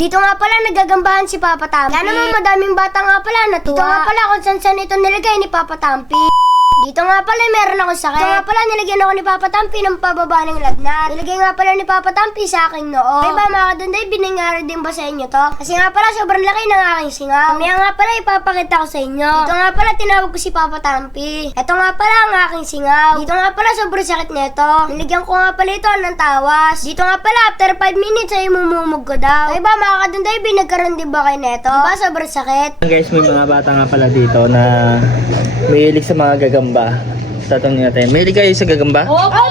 Dito nga pala nagagambahan si Papa Tampi. Kaya naman madaming bata nga pala natuwa. Dito nga pala kung saan ito nilagay ni Papa Tampi. Dito nga pala meron akong sakit. Dito nga pala nilagyan ako ni Papa Tampi ng pababa ng lagnat. Nilagay nga pala ni Papa Tampi sa aking noo. Ay ba mga kadunday, biningari din ba sa inyo to? Kasi nga pala sobrang laki ng aking singaw. Mamaya nga pala ipapakita ko sa inyo. Dito nga pala tinawag ko si Papa Tampi. Ito nga pala ang aking singaw. Dito nga pala sobrang sakit nito. Nilagyan ko nga pala ito ng tawas. Dito nga pala after 5 minutes ay mumumog ko daw. Ay ba mga kadunday, binagkaroon din ba kayo neto? Diba sobrang sakit? Guys, may mga bata nga pala dito na may hilig sa mga gagamba. Tatanungin natin, may hilig kayo sa gagamba? Opa!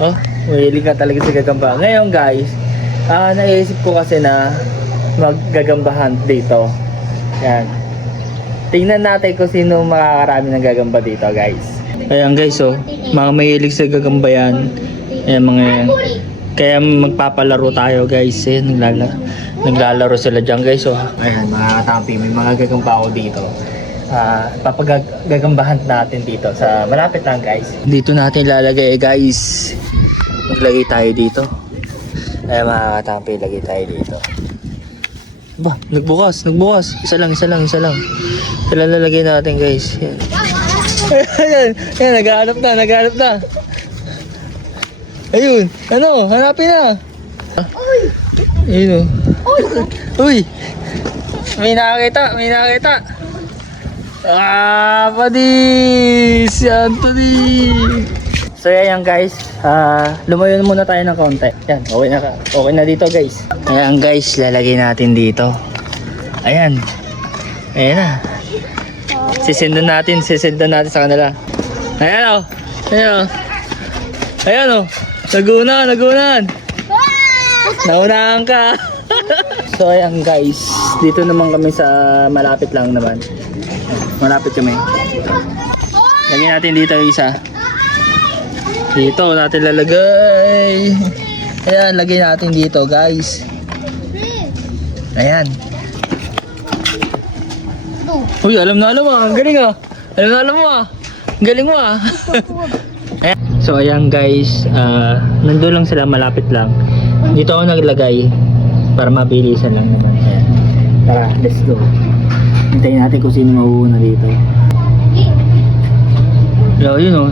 Oh, may hilig ka talaga sa gagamba. Ngayon guys, naisip ko kasi na maggagambahan dito. Yan. Tingnan natin kung sino makakarami ng gagamba dito guys. Ayan guys, oh, mga may hilig sa gagamba yan. Ayan mga yan. Kaya magpapalaro tayo guys. Ayan, naglalaro sila dyan guys, oh. Ayan mga katampi, may mga gagamba ako dito. Papagagambahan natin dito sa malapit lang guys. Dito natin lalagay guys. Maglagay tayo dito. Ayan mga katampi, lagay tayo dito. Ba, nagbukas. Isa lang. Sila lalagay natin guys. Yan. Ayan, naghahanap na. Ayun, hanapin na. Ayun o. Uy, may nakakita. Padis! Si Anthony! So yan guys, lumayo muna tayo ng konti. Yan, okay na dito guys. Ayan guys, lalagay natin dito. Ayan na. Sisendan natin sa kanila. Ayan o. Nagunan. Naunahan ka. So ayan guys, dito naman kami sa malapit lang naman. Malapit kami. Lagyan natin dito isa. Dito natin lalagay. Ayan, lagay natin dito guys. Ayan. Uy, alam ah. Ang galing ah. Alam mo ah. Ang galing mo ah. Ayan. So ayan guys, nandun lang sila, malapit lang. Dito ako naglagay para mabilisan lang naman. Ayan. Tara, let's go. Hintayin natin kung sino mauuna dito. Yeah, yun o.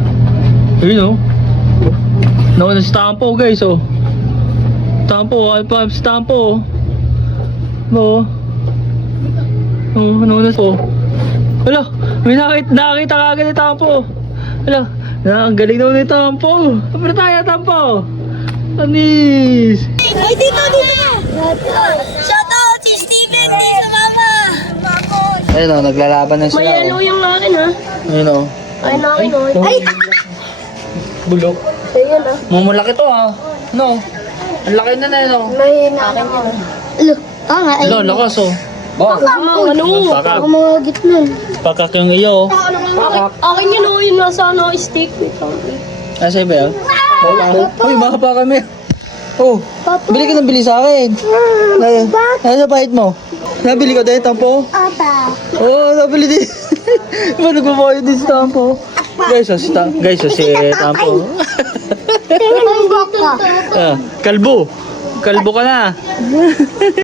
Nauna si Tampo guys o. Tampo, Alphabs Tampo o. Nauna po. Hala, may nakita kagad ni Tampo. Hala, ang galing naman ni Tampo. Kapag tayo Tampo. Anis. Ay, dito na! Shoutout si Steven sa mama! Ayun o, naglalaban na sila. May yellow yung akin ha. Ayun o. Ay, nakin o. Ay! Bulok. Ayun ha. Mumulaki to ha. No. Ang laki na yun o. May akin yun. Alo. Nga. Alo, lakas o. Pakak. Ako mga gitna. Pakak yung iyo. Akin yun o. Yun nasa stick. Nasa ba yun? Uy, baka pa kami. Oh, bili ka ng bili sa akin. Nasa pahit mo. Nabili ka din, Tampo? Ata. Oo, nabili din. Ba nagbabayad din si Tampo? Guys, si Tampo. Tingnan mo ka. Kalbo. Kalbo ka na.